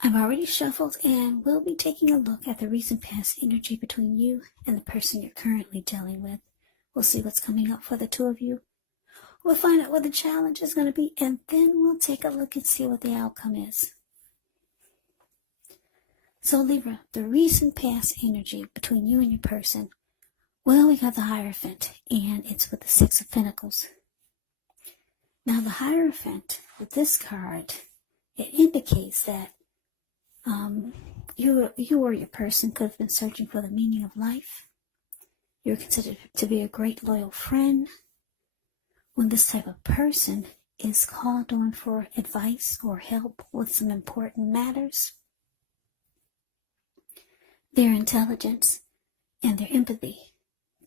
I've already shuffled and we'll be taking a look at the recent past energy between you and the person you're currently dealing with. We'll see what's coming up for the two of you. We'll find out what the challenge is going to be, and then we'll take a look and see what the outcome is. So Libra, the recent past energy between you and your person. Well, we got the Hierophant, and it's with the Six of Pentacles. Now the Hierophant, with this card, it indicates that you or your person could have been searching for the meaning of life. You're considered to be a great loyal friend. When this type of person is called on for advice or help with some important matters, their intelligence and their empathy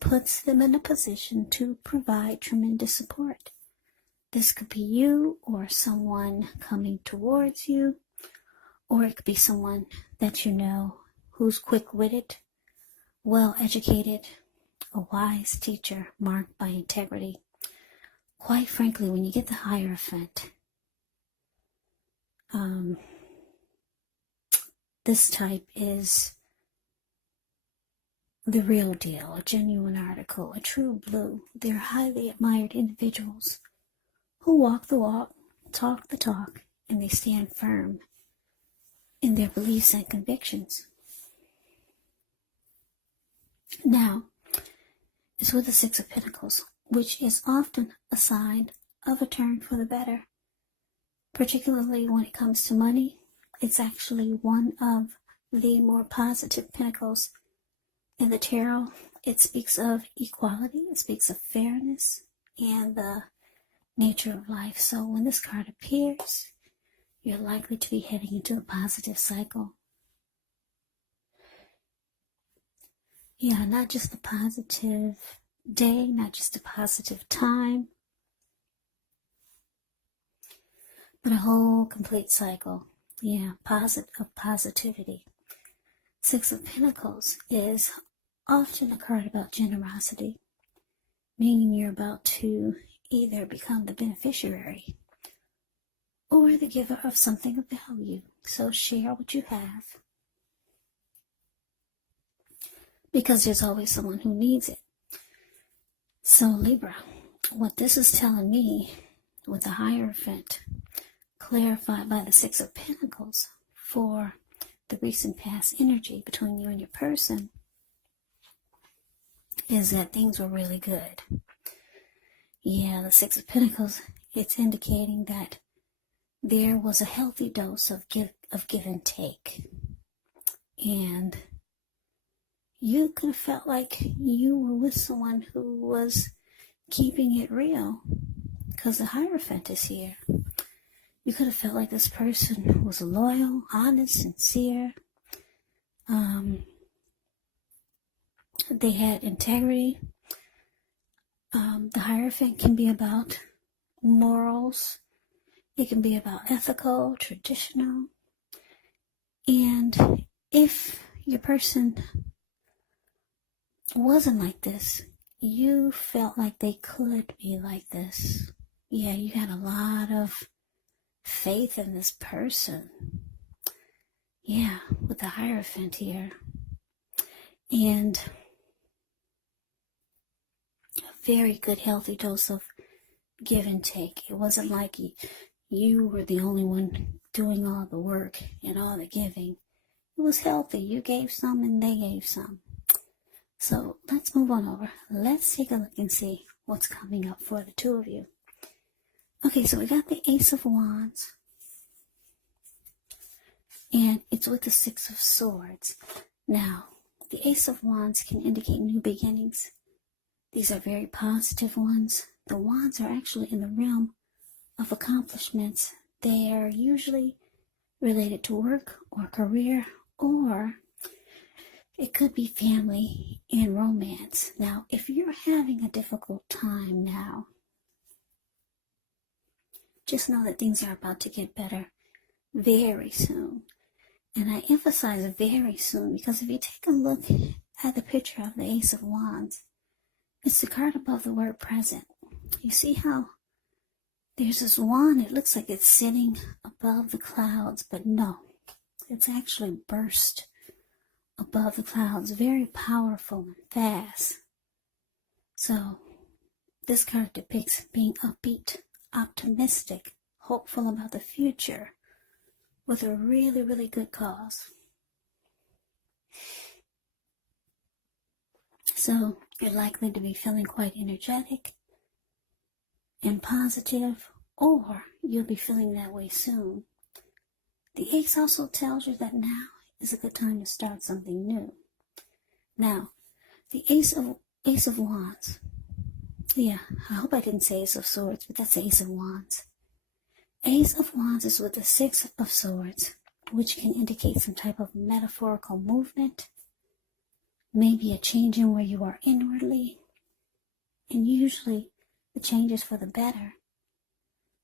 puts them in a position to provide tremendous support. This could be you or someone coming towards you, or it could be someone that you know who's quick-witted, well-educated, a wise teacher marked by integrity. Quite frankly, when you get the Hierophant, this type is the real deal, a genuine article, a true blue. They're highly admired individuals who walk the walk, talk the talk, and they stand firm in their beliefs and convictions. Now, it's with the Six of Pentacles, which is often a sign of a turn for the better. Particularly when it comes to money, it's actually one of the more positive pentacles in the tarot. It speaks of equality, it speaks of fairness, and the nature of life. So when this card appears, you're likely to be heading into a positive cycle. Yeah, not just a positive day, not just a positive time, but a whole complete cycle. Yeah, positivity. Six of Pentacles is often a card about generosity, meaning you're about to either become the beneficiary or the giver of something of value. So share what you have, because there's always someone who needs it. So Libra, what this is telling me with the Hierophant, clarified by the Six of Pentacles for the recent past energy between you and your person, is that things were really good. Yeah, the Six of Pentacles, it's indicating that there was a healthy dose of give and take. And you could have felt like you were with someone who was keeping it real, because the Hierophant is here. You could have felt like this person was loyal, honest, sincere. They had integrity. The Hierophant can be about morals. It can be about ethical, traditional. And if your person wasn't like this, you felt like they could be like this. Yeah, you had a lot of faith in this person. Yeah, with the Hierophant here. And a very good, healthy dose of give and take. It wasn't like you were the only one doing all the work and all the giving. It was healthy. You gave some and they gave some. So let's move on over. Let's take a look and see what's coming up for the two of you. Okay, so we got the Ace of Wands, and it's with the Six of Swords. Now, the Ace of Wands can indicate new beginnings. These are very positive ones. The wands are actually in the realm of accomplishments. They are usually related to work or career, or it could be family and romance. Now, if you're having a difficult time now, just know that things are about to get better very soon. And I emphasize very soon, because if you take a look at the picture of the Ace of Wands, it's the card above the word present. You see how there's this wand, it looks like it's sitting above the clouds, but no. It's actually burst above the clouds, very powerful and fast. So this card depicts being upbeat, optimistic, hopeful about the future with a really, really good cause. So you're likely to be feeling quite energetic and positive, or you'll be feeling that way soon. The Ace also tells you that now is a good time to start something new. Now, the Ace of Wands. Yeah, I hope I didn't say Ace of Swords, but that's the Ace of Wands. Ace of Wands is with the Six of Swords, which can indicate some type of metaphorical movement, maybe a change in where you are inwardly, and usually the change is for the better.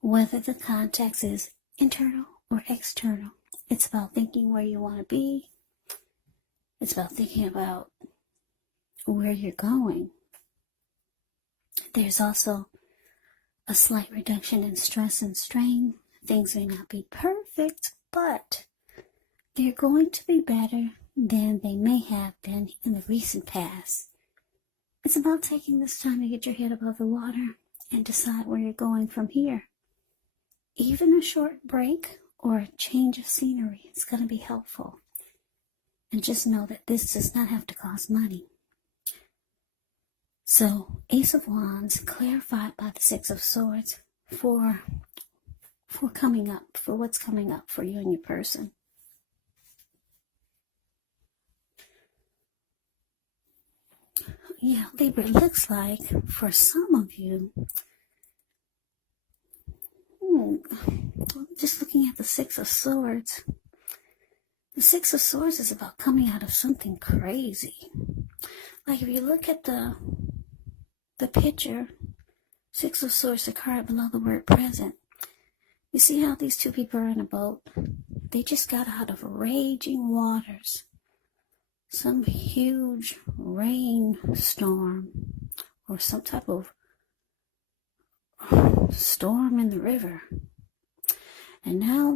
Whether the context is internal or external, it's about thinking where you want to be. It's about thinking about where you're going. There's also a slight reduction in stress and strain. Things may not be perfect, but they're going to be better than they may have been in the recent past. It's about taking this time to get your head above the water and decide where you're going from here. Even a short break or a change of scenery is going to be helpful. And just know that this does not have to cost money. So, Ace of Wands clarified by the Six of Swords for coming up, for what's coming up for you and your person. Yeah, Libra, it looks like for some of you, just looking at the Six of Swords, the Six of Swords is about coming out of something crazy. Like if you look at the picture, Six of Swords, the card below the word present, you see how these two people are in a boat? They just got out of raging waters. Some huge rainstorm or some type of storm in the river. And now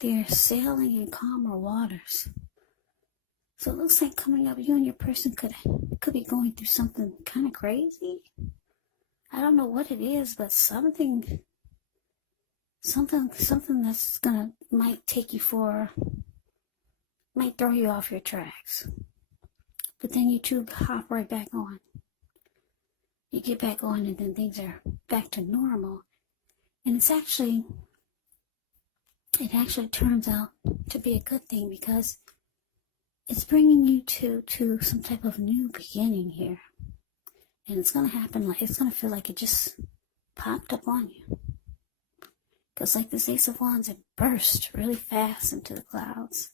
they're sailing in calmer waters. So it looks like coming up, you and your person could be going through something kind of crazy. I don't know what it is, but something that's might throw you off your tracks. But then you two hop right back on. You get back on and then things are back to normal. And it actually turns out to be a good thing because it's bringing you to some type of new beginning here. And it's going to happen it's going to feel like it just popped up on you. Because like this Ace of Wands, it burst really fast into the clouds.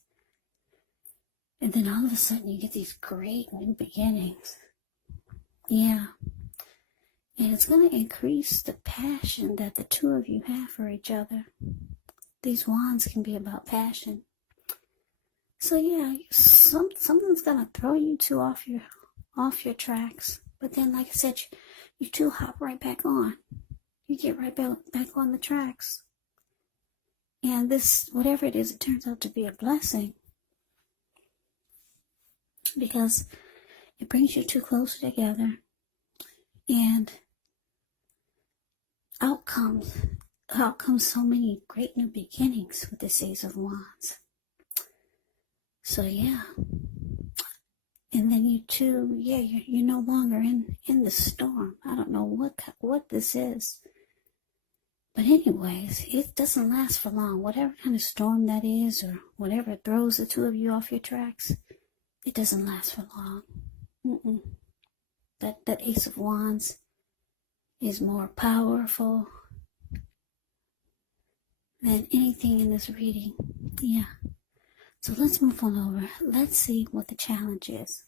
And then all of a sudden you get these great new beginnings. Yeah. And it's going to increase the passion that the two of you have for each other. These wands can be about passion. So yeah, something's going to throw you two off your tracks. But then, like I said, you two hop right back on. You get right back on the tracks. And this, whatever it is, it turns out to be a blessing. Because it brings you two closer together. And out comes so many great new beginnings with this Ace of Wands. So yeah. And then you two, you're no longer in the storm. I don't know what this is. But anyways, it doesn't last for long. Whatever kind of storm that is, or whatever throws the two of you off your tracks, it doesn't last for long. That Ace of Wands is more powerful than anything in this reading. Yeah. So let's move on over. Let's see what the challenge is.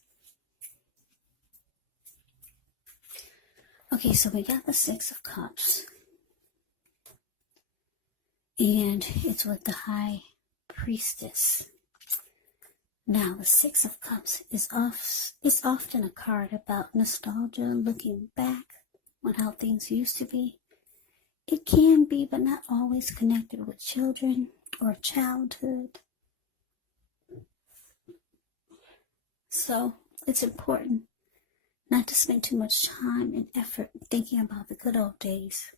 Okay, so we got the Six of Cups. And it's with the High Priestess. Now, the Six of Cups is often a card about nostalgia, looking back on how things used to be. It can be, but not always, connected with children, or childhood. So it's important not to spend too much time and effort thinking about the good old days.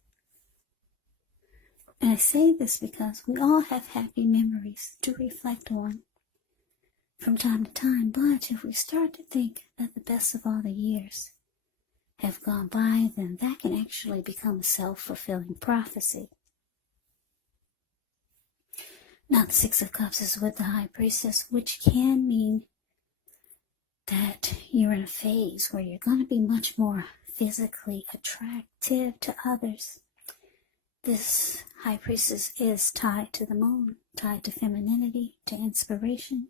And I say this because we all have happy memories to reflect on from time to time, but if we start to think that the best of all the years have gone by, then that can actually become a self-fulfilling prophecy. Now the Six of Cups is with the High Priestess, which can mean that you're in a phase where you're going to be much more physically attractive to others. This High Priestess is tied to the moon, tied to femininity, to inspiration.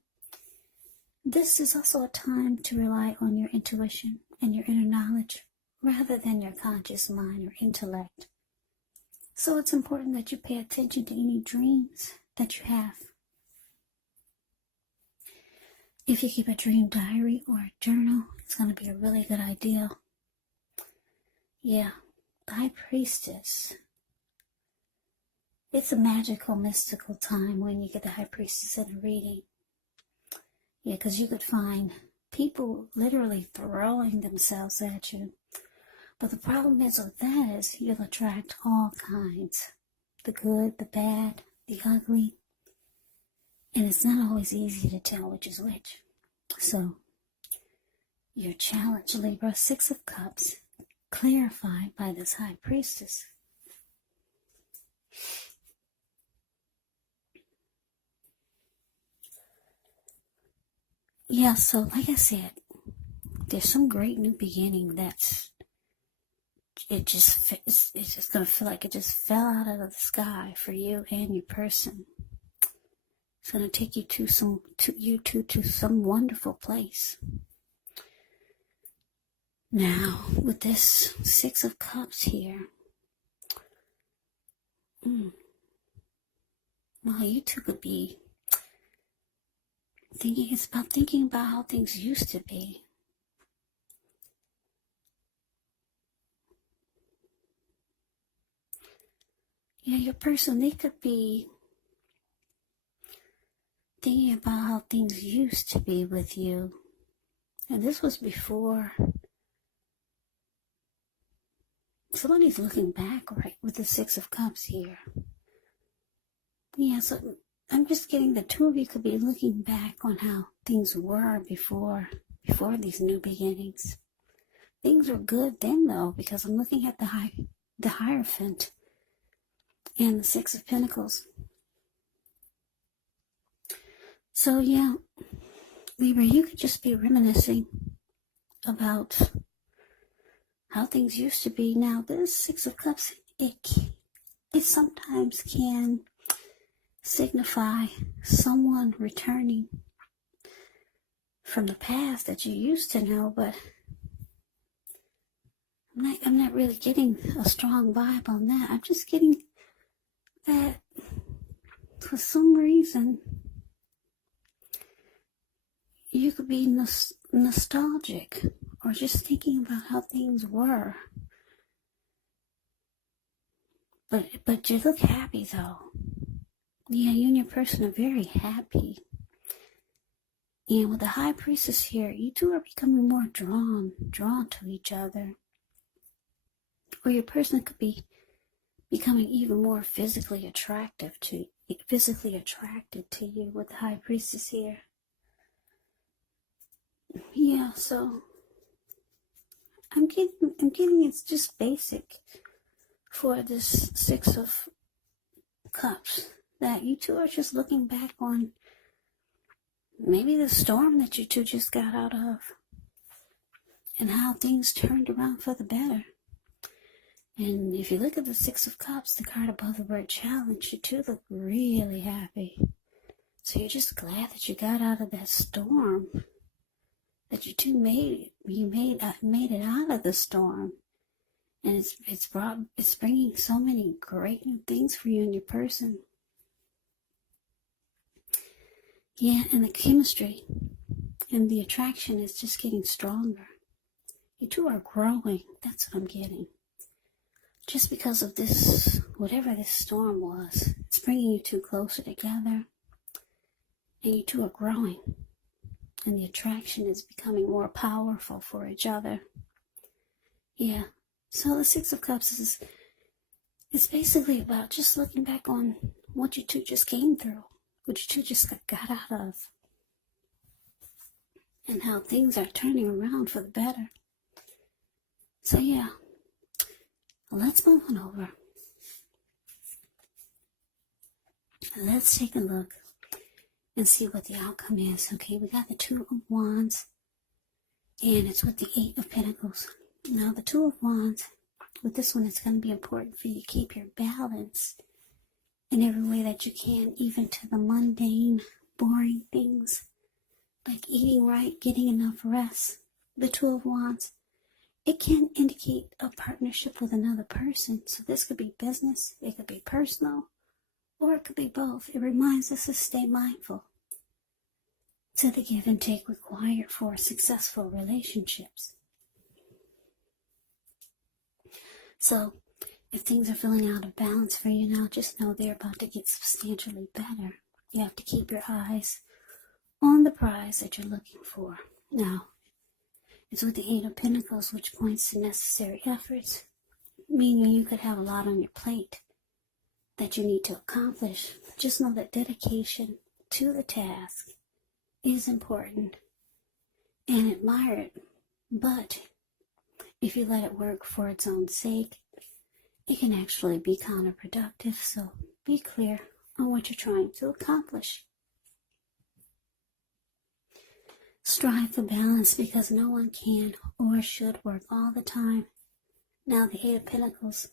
This is also a time to rely on your intuition and your inner knowledge rather than your conscious mind or intellect. So it's important that you pay attention to any dreams that you have. If you keep a dream diary or a journal, it's going to be a really good idea. Yeah, the High Priestess. It's a magical, mystical time when you get the High Priestess in a reading. Yeah, because you could find people literally throwing themselves at you. But the problem is with that is you'll attract all kinds. The good, the bad, the ugly. And it's not always easy to tell which is which. So, your challenge, Libra, Six of Cups, clarified by this High Priestess. Yeah, so like I said, there's some great new beginning it's just going to feel like it just fell out of the sky for you and your person. It's going to take you to some wonderful place. Now, with this Six of Cups here, well, you two could be thinking about how things used to be. Yeah, your person, they could be thinking about how things used to be with you. And this was before. Somebody's looking back, right, with the Six of Cups here. Yeah, so I'm just getting the two of you could be looking back on how things were before these new beginnings. Things were good then, though, because I'm looking at the Hierophant and the Six of Pentacles. So, yeah, Libra, you could just be reminiscing about how things used to be. Now, this Six of Cups, it sometimes can signify someone returning from the past that you used to know, but I'm not really getting a strong vibe on that. I'm just getting that for some reason you could be nostalgic or just thinking about how things were. But you look happy, though. Yeah, you and your person are very happy. And with the High Priestess here, you two are becoming more drawn to each other. Or your person could be becoming even more physically attracted to you with the High Priestess here. Yeah, so I'm getting it's just basic for this Six of Cups, that you two are just looking back on maybe the storm that you two just got out of and how things turned around for the better. And if you look at the Six of Cups, the card above the word challenge, you two look really happy. So you're just glad that you got out of that storm, that you two made it out of the storm. And it's bringing so many great new things for you and your person. Yeah, and the chemistry and the attraction is just getting stronger. You two are growing. That's what I'm getting. Just because of this, whatever this storm was, it's bringing you two closer together, and you two are growing, and the attraction is becoming more powerful for each other. Yeah, so the Six of Cups is basically about just looking back on what you two just came through, what you two just got out of, and how things are turning around for the better. So yeah, let's move on over. Let's take a look and see what the outcome is. Okay, we got the Two of Wands, and it's with the Eight of Pentacles. Now, the Two of Wands, with this one, it's going to be important for you to keep your balance in every way that you can, even to the mundane, boring things, like eating right, getting enough rest. The Two of Wands, it can indicate a partnership with another person. So this could be business, it could be personal, or it could be both. It reminds us to stay mindful to the give and take required for successful relationships. So, if things are feeling out of balance for you now, just know they're about to get substantially better. You have to keep your eyes on the prize that you're looking for. Now, it's with the Eight of Pentacles, which points to necessary efforts, meaning you could have a lot on your plate that you need to accomplish. Just know that dedication to the task is important and admire it, but if you let it work for its own sake, it can actually be counterproductive. So be clear on what you're trying to accomplish. Strive for balance, because no one can or should work all the time. Now, the Eight of Pentacles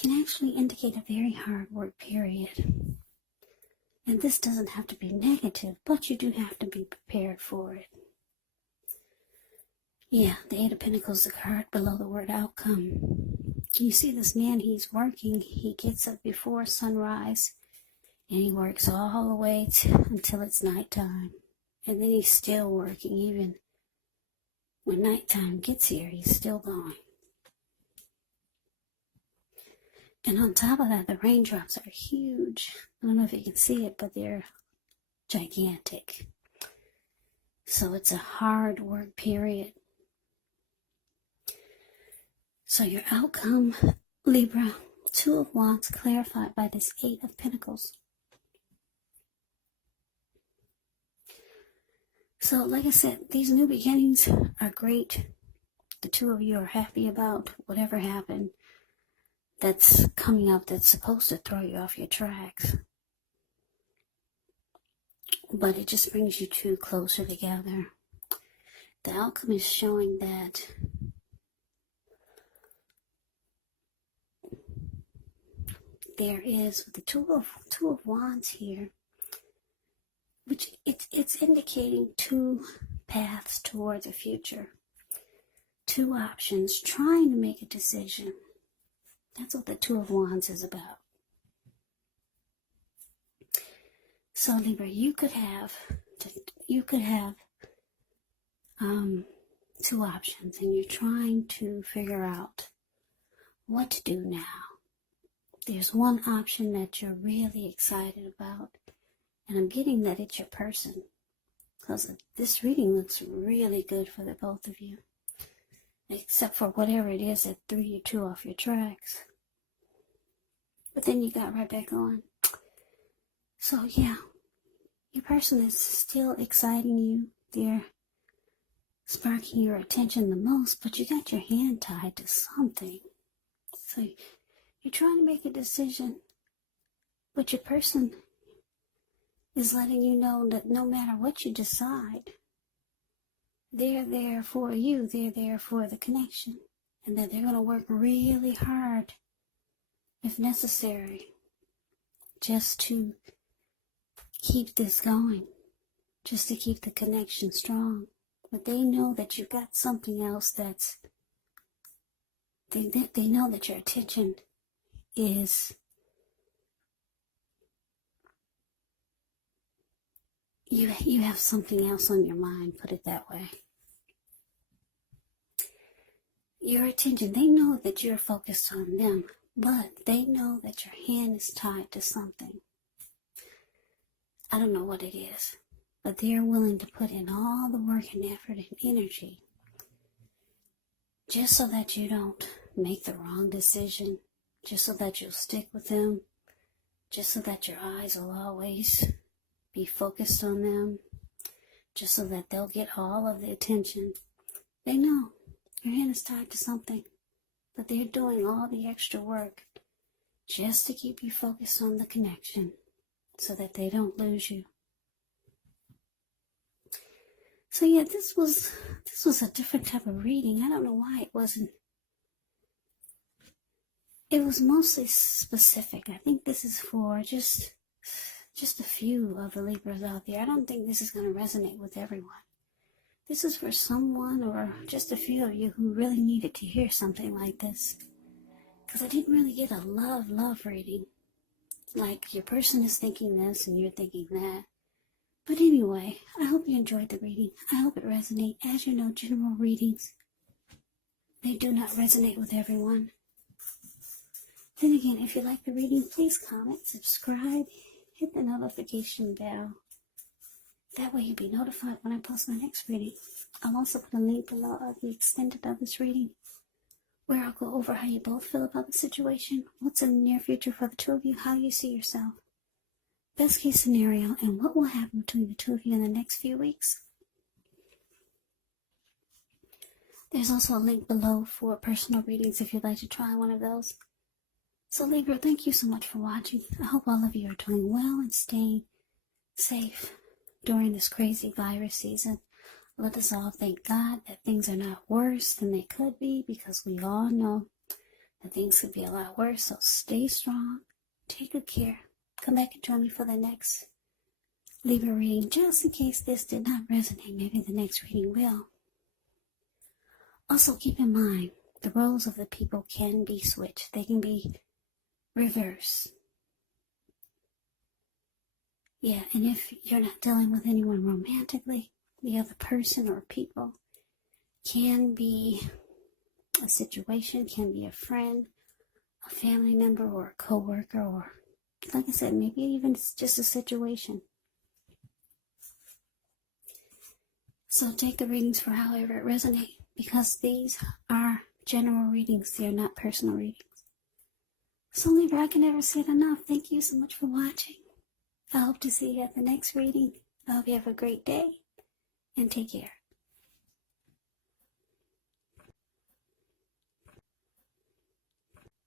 can actually indicate a very hard work period. And this doesn't have to be negative, but you do have to be prepared for it. Yeah, the Eight of Pentacles, the card below the word outcome. You see this man, he's working. He gets up before sunrise, and he works all the way until it's nighttime. And then he's still working. Even when nighttime gets here, he's still going. And on top of that, the raindrops are huge. I don't know if you can see it, but they're gigantic. So it's a hard work period. So your outcome, Libra, Two of Wands, clarified by this Eight of Pentacles. So like I said, these new beginnings are great. The two of you are happy about whatever happened that's coming up that's supposed to throw you off your tracks. But it just brings you two closer together. The outcome is showing that there is the two of Wands here, which it's indicating two paths towards a future, two options, trying to make a decision. That's what the Two of Wands is about. So Libra, you could have two options, and you're trying to figure out what to do now. There's one option that you're really excited about, and I'm getting that it's your person, because this reading looks really good for the both of you, except for whatever it is that threw you two off your tracks. But then you got right back on. So yeah, your person is still exciting you. They're sparking your attention the most, but you got your hand tied to something. So you're trying to make a decision, but your person is letting you know that no matter what you decide, they're there for you. They're there for the connection, and that they're going to work really hard, if necessary, just to keep this going, just to keep the connection strong. But they know that you've got something else that's, they know that your attention is, you have something else on your mind, put it that way. Your attention, they know that you're focused on them, but they know that your hand is tied to something. I don't know what it is, but they're willing to put in all the work and effort and energy just so that you don't make the wrong decision, just so that you'll stick with them, just so that your eyes will always be focused on them, just so that they'll get all of the attention. They know your hand is tied to something, but they're doing all the extra work just to keep you focused on the connection so that they don't lose you. So yeah, this was a different type of reading. I don't know why it wasn't. It was mostly specific. I think this is for just a few of the Libras out there. I don't think this is going to resonate with everyone. This is for someone or just a few of you who really needed to hear something like this. Because I didn't really get a love reading. Like your person is thinking this and you're thinking that. But anyway, I hope you enjoyed the reading. I hope it resonates. As you know, general readings, they do not resonate with everyone. Then again, if you like the reading, please comment, subscribe, hit the notification bell. That way you'll be notified when I post my next reading. I'll also put a link below of the extended of this reading, where I'll go over how you both feel about the situation, what's in the near future for the two of you, how you see yourself, best case scenario, and what will happen between the two of you in the next few weeks. There's also a link below for personal readings if you'd like to try one of those. So Libra, thank you so much for watching. I hope all of you are doing well and staying safe during this crazy virus season. Let us all thank God that things are not worse than they could be, because we all know that things could be a lot worse. So stay strong, take good care. Come back and join me for the next Libra reading, just in case this did not resonate. Maybe the next reading will. Also keep in mind, the roles of the people can be switched. They can be reversed. Yeah, and if you're not dealing with anyone romantically, the other person or people can be a situation, can be a friend, a family member, or a co-worker, or, like I said, maybe even just a situation. So take the readings for however it resonates, because these are general readings. They are not personal readings. So Libra, I can never say it enough. Thank you so much for watching. I hope to see you at the next reading. I hope you have a great day, and take care.